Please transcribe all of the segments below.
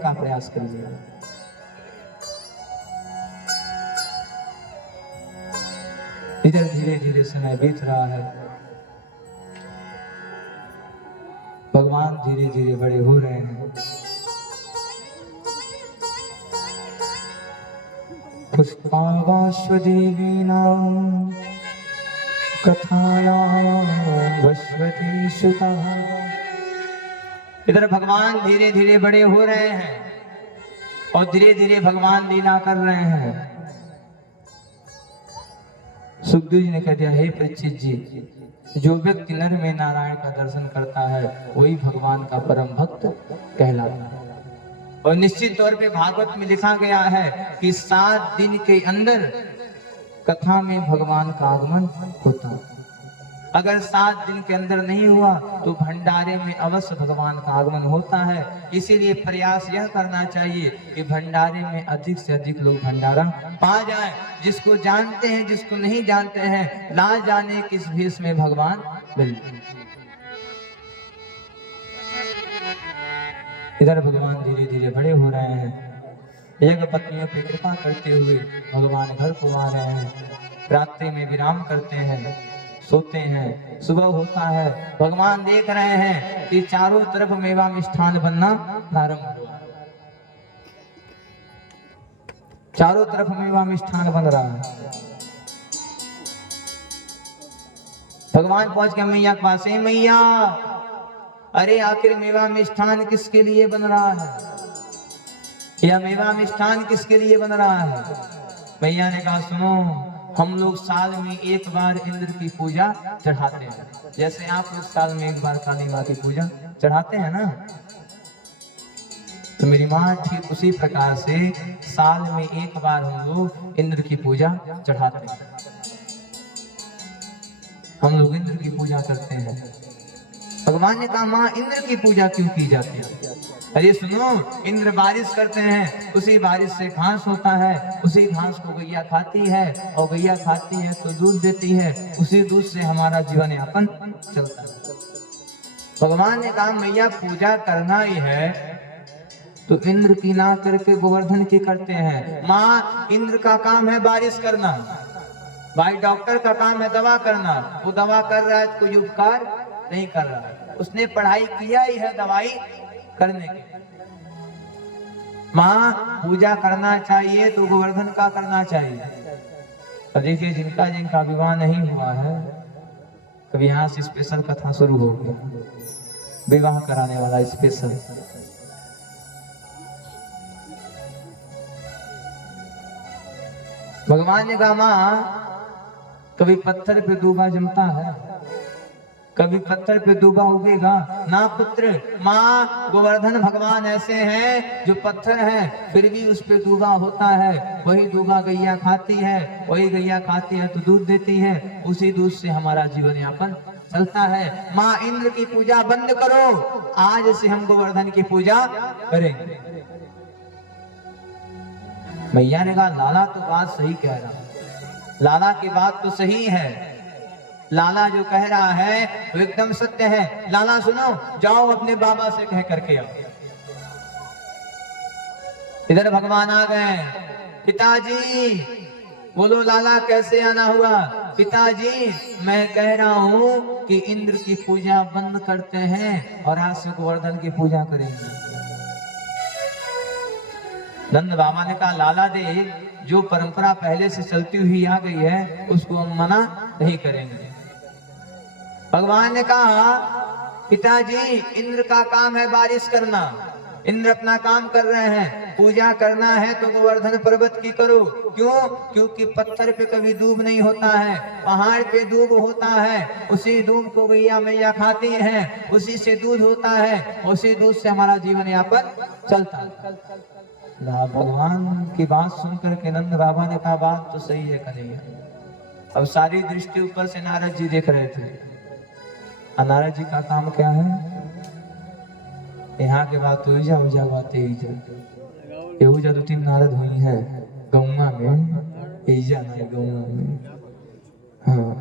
का प्रयास करिए। इधर धीरे धीरे समय बीत रहा है, भगवान धीरे धीरे बड़े हो रहे हैं। पुष्पावाश्वदेवीनां कथानां वश्वती सुता। इधर भगवान धीरे धीरे बड़े हो रहे हैं और धीरे धीरे भगवान लीला कर रहे हैं। सुखदेव जी ने कह दिया, हे परीक्षित जी, जो व्यक्ति नर में नारायण का दर्शन करता है वही भगवान का परम भक्त कहलाता है। और निश्चित तौर पे भागवत में लिखा गया है कि 7 दिन के अंदर कथा में भगवान का आगमन होता है। अगर 7 दिन के अंदर नहीं हुआ तो भंडारे में अवश्य भगवान का आगमन होता है। इसीलिए प्रयास यह करना चाहिए कि भंडारे में अधिक से अधिक लोग भंडारा पा जाएं। जिसको जानते हैं, जिसको नहीं जानते हैं, ना जाने किस भेष में भगवान मिलते। इधर भगवान धीरे धीरे बड़े हो रहे हैं। एक पत्नियों पर कृपा करते हुए भगवान घर को आ रहे हैं। रात्रि में विराम करते हैं, सोते हैं। सुबह होता है, भगवान देख रहे हैं कि चारों तरफ मेवा मिष्ठान बनना प्रारंभ हुआ। चारों तरफ मेवा मिष्ठान बन रहा है। भगवान पहुंच गए मैया के पास। मैया, अरे आखिर मेवा मिष्ठान किसके लिए बन रहा है? या मेवा मिष्ठान किसके लिए बन रहा है? मैया ने कहा, सुनो, हम लोग साल में एक बार इंद्र की पूजा चढ़ाते हैं। जैसे आप लोग साल में एक बार काली माँ की पूजा चढ़ाते हैं ना, तो मेरी माँ ठीक उसी प्रकार से साल में एक बार हम लोग इंद्र की पूजा चढ़ाते हैं। हम लोग इंद्र की पूजा करते हैं। भगवान ने कहा, माँ इंद्र की पूजा क्यों की जाती है? अरे सुनो, इंद्र बारिश करते हैं, उसी बारिश से घास होता है, उसी घास को गैया खाती है और गैया खाती है तो दूध देती है, उसी दूध से हमारा जीवन यापन चलता है। भगवान ने कहा, मैया पूजा करना ही है तो इंद्र की ना करके गोवर्धन की करते हैं। माँ, इंद्र का काम है बारिश करना, भाई डॉक्टर का काम है दवा करना। वो दवा कर रहा है तो कोई उपकार नहीं कर रहा है, उसने पढ़ाई किया ही है दवाई करने के। माँ, पूजा करना चाहिए तो गोवर्धन का करना चाहिए। अब देखिए, जिनका जिनका विवाह नहीं हुआ है, कभी यहाँ से स्पेशल कथा शुरू हो गया, विवाह कराने वाला स्पेशल। भगवान ने कहा, माँ, कभी पत्थर पे दूबा जमता है, कभी पत्थर पे दूबा उगेगा ना पुत्र। माँ, गोवर्धन भगवान ऐसे हैं जो पत्थर हैं फिर भी उस पे दूबा होता है। वही दूबा गैया खाती है, वही गैया खाती है तो दूध देती है, उसी दूध से हमारा जीवन यापन चलता है। माँ, इंद्र की पूजा बंद करो, आज से हम गोवर्धन की पूजा करेंगे। मैया ने कहा, लाला तो बात सही कह रहा है, लाला की बात तो सही है, लाला जो कह रहा है वो एकदम सत्य है। लाला सुनो, जाओ अपने बाबा से कह करके आओ। इधर भगवान आ गए। पिताजी, बोलो लाला कैसे आना हुआ? पिताजी, मैं कह रहा हूँ कि इंद्र की पूजा बंद करते हैं और आज से गोवर्धन की पूजा करेंगे। नंद बाबा ने कहा, लाला देव, जो परंपरा पहले से चलती हुई आ गई है उसको हम मना नहीं करेंगे। भगवान ने कहा, पिताजी, इंद्र का काम है बारिश करना, इंद्र अपना काम कर रहे हैं, पूजा करना है तो गोवर्धन पर्वत की करो। क्यों? क्योंकि पत्थर पे कभी दूब नहीं होता है, पहाड़ पे दूब होता है, उसी दूब को गैया मैया खाती है, उसी से दूध होता है, उसी दूध से हमारा जीवन यापन चलता है। भगवान की बात सुनकर के नंद बाबा ने कहा, बात तो सही है कन्हैया। अब सारी दृष्टि ऊपर से नारद जी देख रहे थे। नारद जी का काम क्या है? यहाँ के बात तो ईजा उजा बात ईजा 2-3 नारद हुई है गौवा में, ईजा नहीं गौवा में। हाँ,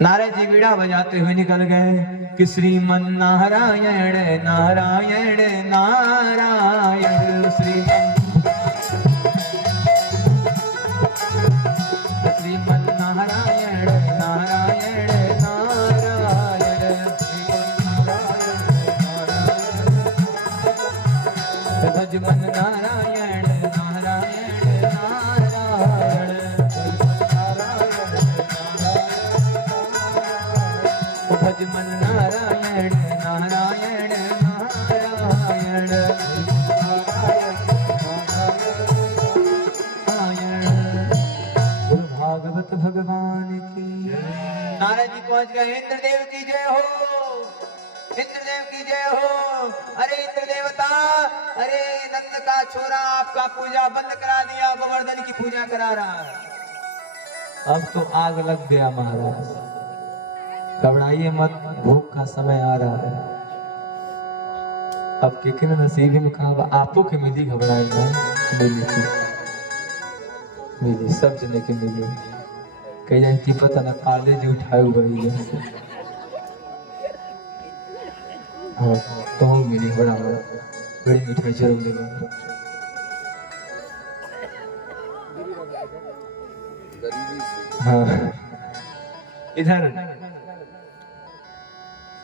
नारद जी बीड़ा बजाते हुए निकल गए कि श्रीमन नारायण नारायण नारायण। भज मन नारायण नारायण नारायण, भज मन नारायण नारायण नारायण, गुरु भागवत भगवान की। नारद जी पहुंच गए। इंद्रदेव की जय हो, इंद्रदेव की जय हो। अरे इंद्र देवता, अरे नंद का छोरा आपका पूजा बंद करा दिया, गोवर्धन की पूजा करा रहा है। अब तो आग लग गया महाराज, घबराइए मत, भूख का समय आ रहा है। अब किसी ने नसीब में कहा आपो के मिली, घबराएगा मिली थी, मिली सब जने की मिली। कही जाए थी पता ना पाले जी उठाए हुए जैसे। हाँ तो हम मिली, बड़ा बड़ी मिठाई जरूर देगा। हाँ इधर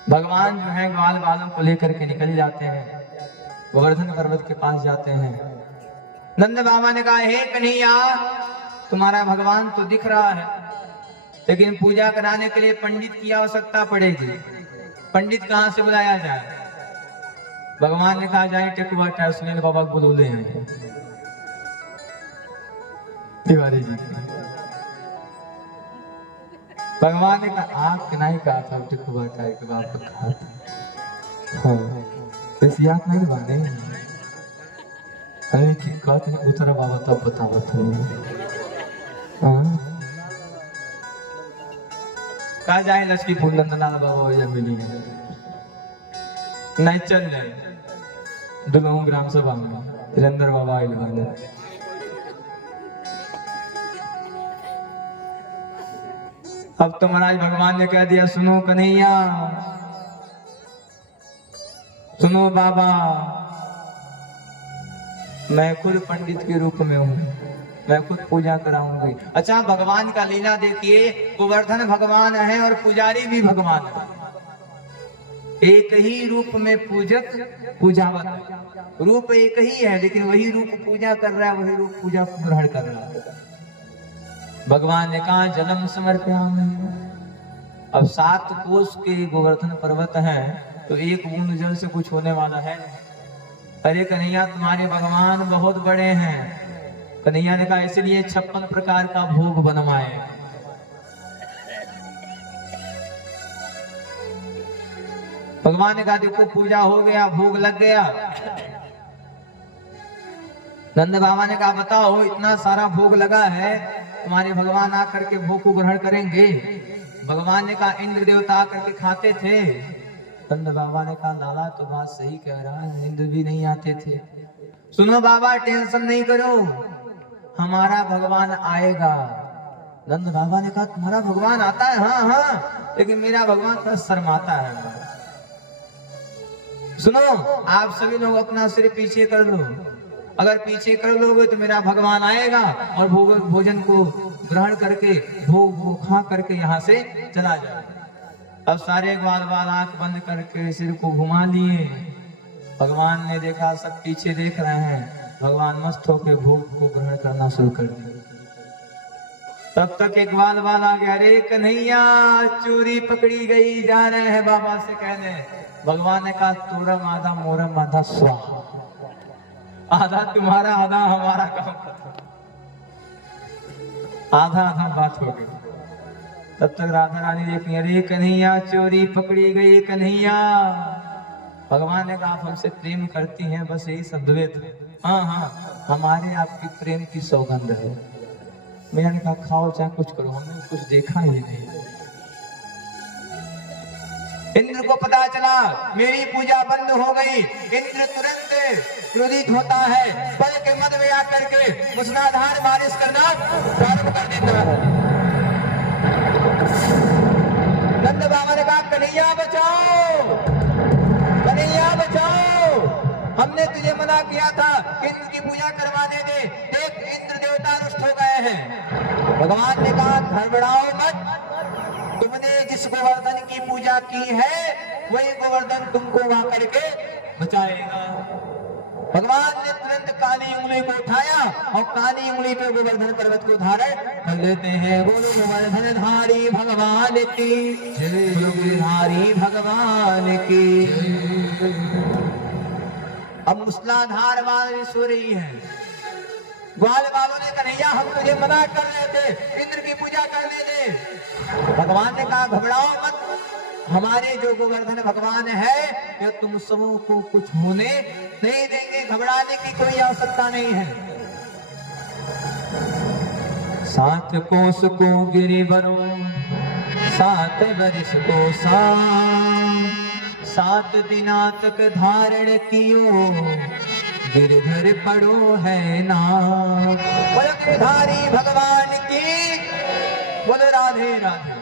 भगवान जो है ग्वाल बालों को लेकर के निकल जाते हैं, गोवर्धन पर्वत के पास जाते हैं। नंद बाबा ने कहा हे कन्हैया, तुम्हारा भगवान तो दिख रहा है, लेकिन पूजा कराने के लिए पंडित की आवश्यकता पड़ेगी। पंडित कहाँ से बुलाया जाए? भगवान ने कहा जाए टेकुआ सुनील बाबा को बुला ले आए। तिवारी जी भगवान ने कहा आप नहीं कहा था टेकुआ के बाप का कहा था। हाँ ऐसी याद नहीं बाने अरे कि कहते हैं उतर बाबा तब बतावत है। कहा जाए लक्ष्मीपुर नंदलाल बाबा या मिली है नहीं चल जाए दुलहू ग्राम सभा में धीरेन्द्र बाबा आयल वाले। अब तो महाराज भगवान ने कह दिया सुनो कन्हैया, सुनो बाबा, मैं खुद पंडित के रूप में हूँ, मैं खुद पूजा कराऊंगी। अच्छा भगवान का लीला देखिए, गोवर्धन भगवान है और पुजारी भी भगवान है, एक ही रूप में पूजक पूजावत, रूप एक ही है लेकिन वही रूप पूजा कर रहा है, वही रूप पूजा ग्रहण कर रहा है। भगवान ने कहा जन्म समर्पयामि। अब 7 कोस के गोवर्धन पर्वत है तो एक बूंद जल से कुछ होने वाला है। अरे कन्हैया तुम्हारे भगवान बहुत बड़े हैं। कन्हैया ने कहा इसलिए 56 प्रकार का भोग बनवाए। भगवान ने कहा देखो पूजा हो गया, भोग लग गया। नंद बाबा ने कहा बताओ इतना सारा भोग लगा है, तुम्हारे भगवान आकर के भोग को ग्रहण करेंगे? भगवान ने कहा इंद्र देवता आकर के खाते थे। नंद बाबा ने कहा लाला तो बात सही कह रहा है, इंद्र भी नहीं आते थे। सुनो बाबा टेंशन नहीं करो, हमारा भगवान आएगा। नंद बाबा ने कहा तुम्हारा भगवान आता है? हाँ हाँ, लेकिन मेरा भगवान थोड़ा शर्माता है। सुनो आप सभी लोग अपना सिर पीछे कर लो, अगर पीछे कर लोगे तो मेरा भगवान आएगा और भोजन को ग्रहण करके भोग को खा करके यहाँ से चला जाए। अब सारे ग्वाल बाल आंख बंद करके सिर को घुमा लिए। भगवान ने देखा सब पीछे देख रहे हैं, भगवान मस्त होकर भोग को ग्रहण करना शुरू कर दिया। तब तक एक ग्वाल बाल आ गया, अरे कन्हैया चोरी पकड़ी गई, जा रहे हैं बाबा से कहने। भगवान ने कहा तोरम आधा मोरम आधा स्वाहा, आधा तुम्हारा आधा हमारा काम, आधा आधा बात हो गई। तब तक राधा रानी देखी, अरे कन्हैया चोरी पकड़ी गई कन्हैया। भगवान ने कहा आप हमसे प्रेम करती हैं, बस यही सब द्वैत है। हाँ हाँ हमारे आपकी प्रेम की सौगंध है। मैंने कहा खाओ चाहे कुछ करो, हमने कुछ देखा ही नहीं। इंद्र को पता चला मेरी पूजा बंद हो गई। इंद्र तुरंत क्रोधित होता है, पल के मध्य में आकर के मूसलाधार बारिश करना प्रारंभ कर देता है। नंद बाबा ने कहा कन्हैया बचाओ, कन्हैया बचाओ, हमने तुझे मना किया था इंद्र की पूजा करवाने दे, देख इंद्र देवता रुष्ट हो गए हैं। भगवान ने कहा धड़बड़ाओ मत, तुमने जिस गोवर्धन की पूजा की है वही गोवर्धन तुमको वहां करके बचाएगा। भगवान ने तुरंत काली उंगली को उठाया और काली उंगली पे गोवर्धन पर्वत को धारण कर लेते हैं। बोलो गोवर्धन धारी भगवान की जय, गिरधारी भगवान की। अब मूसलाधार बारिश हो रही है। ग्वाल वालों ने कन्हैया हम तुझे मना कर रहे थे, इंद्र की पूजा करने दे। भगवान ने कहा घबराओ मत, हमारे जो गोवर्धन भगवान है ये तुम सबों को कुछ होने नहीं देंगे, घबराने की कोई आवश्यकता नहीं है। 7 कोस को गिरिवरो 7 वर्ष को साम, 7 दिना तक धारण कियो गिरधर पड़ो है नाम। बोलो गिरधारी भगवान की, बोलो राधे राधे।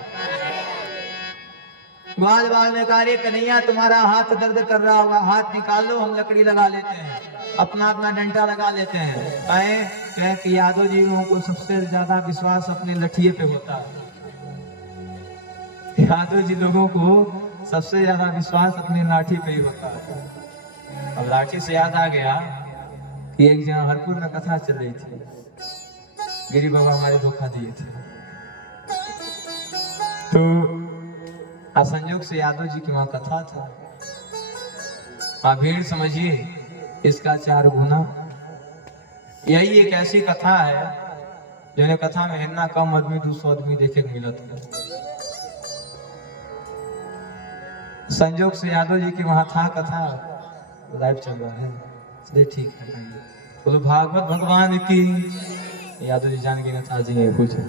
ग्वाल वाल ने कहा कन्हैया तुम्हारा हाथ दर्द कर रहा होगा, हाथ निकालो, हम लकड़ी लगा लेते हैं, अपना अपना डंडा लगा लेते हैं। कहें कि यादव जी को सबसे ज्यादा विश्वास अपने लठिए पे होता है। यादव जी लोगों को सबसे ज्यादा विश्वास अपनी लाठी पे ही होता है। अब लाठी से याद आ गया कि एक जगह हरपुर में कथा चल रही थी, गिरी बाबा हमारे धोखा दिए थे, तो असंयोग से यादव जी की वहां कथा था। भीड़ समझिए इसका 4 गुना। यही एक ऐसी कथा है जो कथा में इतना कम आदमी 200 आदमी देखे को मिला था। संजोग से यादव जी की वहां था कथा, लाइव चल रहा है, इसलिए ठीक है। बोलो भागवत भगवान की। यादव जी जान के था जी ये पूछो,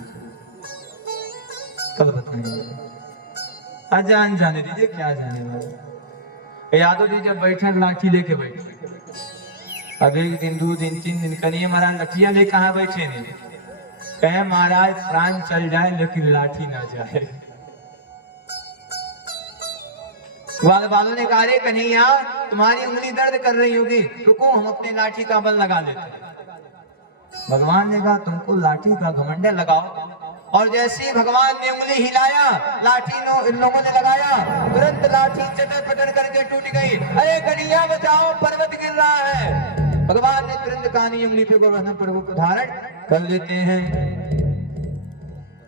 कल बताएंगे। अजान जाने दीजिए, क्या जाने वाले। यादव जी जब बैठे लाठी लेके बैठे, अब 1 दिन 2 दिन 3 दिन करिए महाराज लठिया ले कहाँ बैठे नहीं, कहे महाराज प्राण चल जाए लेकिन लाठी ना जाए। ग्वाल वालों ने कहा कन्हैया तुम्हारी उंगली दर्द कर रही होगी, रुको हम अपने लाठी का बल लगा लेते हैं। भगवान ने कहा तुमको लाठी का घमंड लगाओ, और जैसे ही भगवान ने उंगली हिलाया लाठी इन लोगों ने लगाया, तुरंत लाठी चटर पटर करके टूट गई। अरे कन्हैया बचाओ पर्वत गिर रहा है। भगवान ने तुरंत कानी उंगली पे गोवर्धन पर्वत को धारण कर लेते हैं।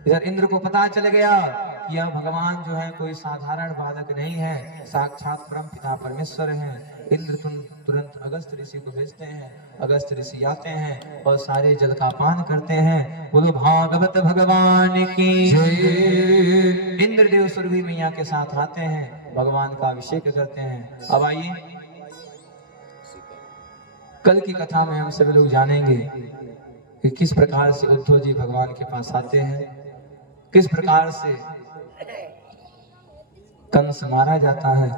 इधर इंद्र को पता चल गया कि यह भगवान जो है कोई साधारण बालक नहीं है, साक्षात परम पिता परमेश्वर हैं। इंद्र तुरंत अगस्त ऋषि को भेजते हैं। अगस्त ऋषि आते हैं और सारे जल का पान करते हैं। बोलो भागवत भगवान की जय। इंद्रदेव सुरभि मैया के साथ आते हैं, भगवान का अभिषेक करते हैं। अब आइए कल की कथा में हम सभी लोग जानेंगे कि किस प्रकार से उद्धव जी भगवान के पास आते हैं, किस प्रकार से कंस मारा जाता है,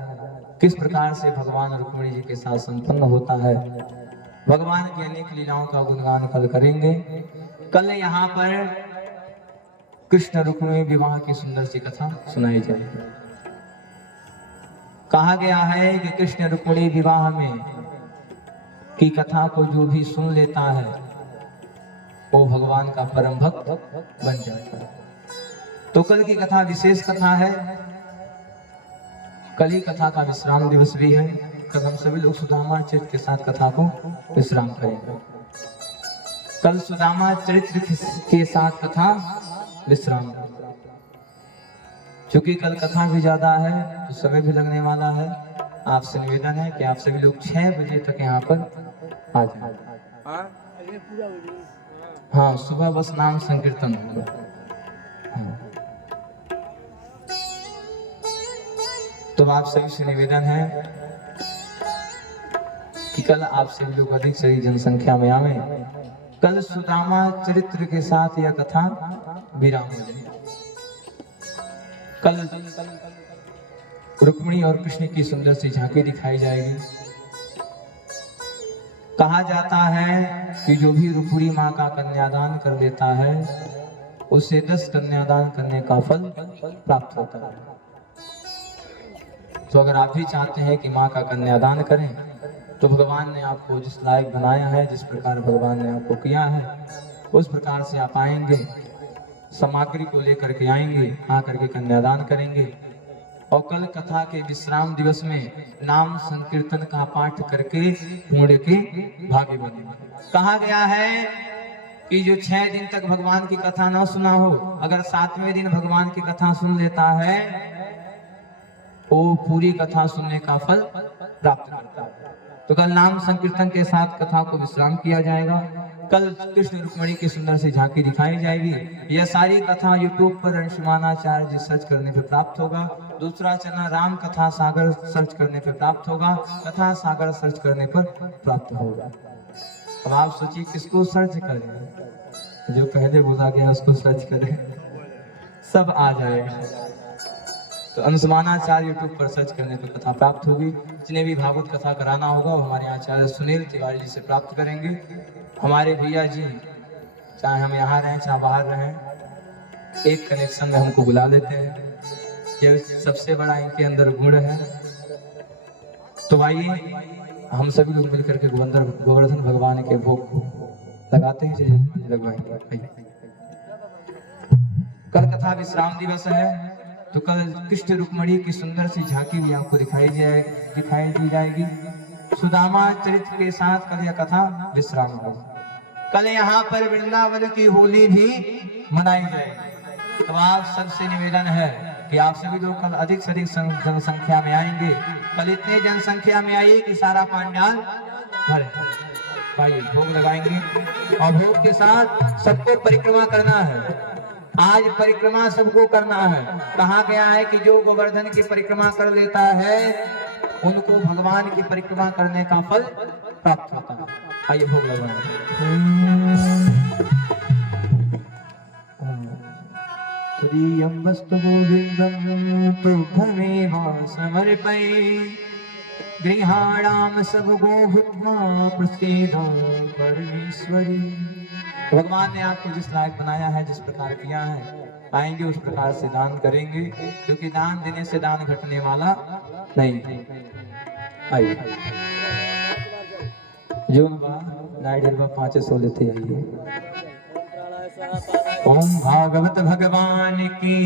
किस प्रकार से भगवान रुक्मिणी जी के साथ संपन्न होता है। भगवान की अनेक लीलाओं का गुणगान कल करेंगे। कल यहाँ पर कृष्ण रुक्मिणी विवाह की सुंदर सी कथा सुनाई जाएगी। कहा गया है कि कृष्ण रुक्मिणी विवाह में की कथा को जो भी सुन लेता है वो भगवान का परम भक्त बन जाता है। तो कल की कथा विशेष कथा है। कल ही कथा का विश्राम दिवस भी है। कल हम सभी लोग सुदामा चरित्र के साथ कथा को विश्राम करेंगे। कल सुदामा चरित्र के साथ कथा विश्राम। चूंकि कल कथा भी ज्यादा है तो समय भी लगने वाला है। आपसे निवेदन है कि आप सभी लोग 6 बजे तक यहाँ पर आ जाए। हाँ, सुबह बस नाम संकीर्तन होगा। हाँ। तो आप सभी से निवेदन है कि कल आप सभी लोग अधिक से अधिक जनसंख्या में आवे। कल सुदामा चरित्र के साथ यह कथा विराम हो जाएगी। कल रुक्मिणी और कृष्ण की सुंदर सी झांकी दिखाई जाएगी। कहा जाता है कि जो भी रुक्मिणी माँ का कन्यादान कर लेता है उसे 10 कन्यादान करने का फल प्राप्त होता है। तो अगर आप भी चाहते हैं कि माँ का कन्यादान करें तो भगवान ने आपको जिस लायक बनाया है, जिस प्रकार भगवान ने आपको किया है उस प्रकार से आप आएंगे, सामग्री को लेकर के आएंगे, आकर के कन्यादान करेंगे और कल कथा के विश्राम दिवस में नाम संकीर्तन का पाठ करके पुण्य के भागी बनेंगे। कहा गया है कि जो 6 दिन तक भगवान की कथा न सुना हो, अगर 7वें दिन भगवान की कथा सुन लेता है, वो पूरी कथा सुनने का फल प्राप्त करता है। तो कल नाम संकीर्तन के साथ कथा को विश्राम किया जाएगा। कल कृष्ण रुक्मिणी की सुंदर सी झांकी दिखाई जाएगी। यह सारी कथा यूट्यूब पर अंशुमानाचार्य जी सर्च करने पे प्राप्त होगा। दूसरा चैनल राम कथा सागर सर्च करने पे प्राप्त होगा, कथा सागर सर्च करने पर प्राप्त होगा। अब आप सोचिए किसको सर्च करें, जो पहले बोला गया उसको सर्च करें, सब आ जाएगा। तो अंशुमानाचार्य यूट्यूब पर सर्च करने पर कथा प्राप्त होगी। जिन्हें भी भागवत कथा कराना होगा वो हमारे आचार्य सुनील तिवारी जी से प्राप्त करेंगे। हमारे भैया जी चाहे हम यहाँ रहें चाहे बाहर रहें, एक कनेक्शन में हमको बुला लेते हैं। ये सबसे बड़ा इनके अंदर गुण है। तो आइए हम सभी लोग मिलकर के गोवर्धन भगवान के भोग लगाते हैं। जय लगवाएंगे। कल कथा विश्राम दिवस है, तो कल कृष्ण रुक्मिणी की सुंदर सी झांकी भी आपको दिखाई दी जाएगी। सुदामा चरित्र के साथ कल यह कथा विश्राम होगी। कल यहाँ पर वृंदावन की होली भी मनाई जाएगी। तो आप सबसे निवेदन है कि आप सभी लोग कल अधिक से अधिक जनसंख्या में आएंगे। कल इतने जनसंख्या में आइए कि सारा पांडाल भरे। भाई भोग लगाएंगे और भोग के साथ सबको परिक्रमा करना है। आज परिक्रमा सबको करना है। कहा गया है कि जो गोवर्धन की परिक्रमा कर लेता है उनको भगवान की परिक्रमा करने का फल प्राप्त होता है। आइए भोग लगाएंगे। त्र्यंबस्तु गोविंदं तुभ्यमेव समर्पये गृहाणाम सब गो भूत्वा प्रसीद परमेश्वरी। भगवान ने आपको जिस लायक बनाया है, जिस प्रकार किया है, आएंगे उस प्रकार से दान करेंगे, क्योंकि दान देने से दान घटने वाला नहीं है। आइए जो नाइट 500 लेते आइए। ओम भागवत भगवान की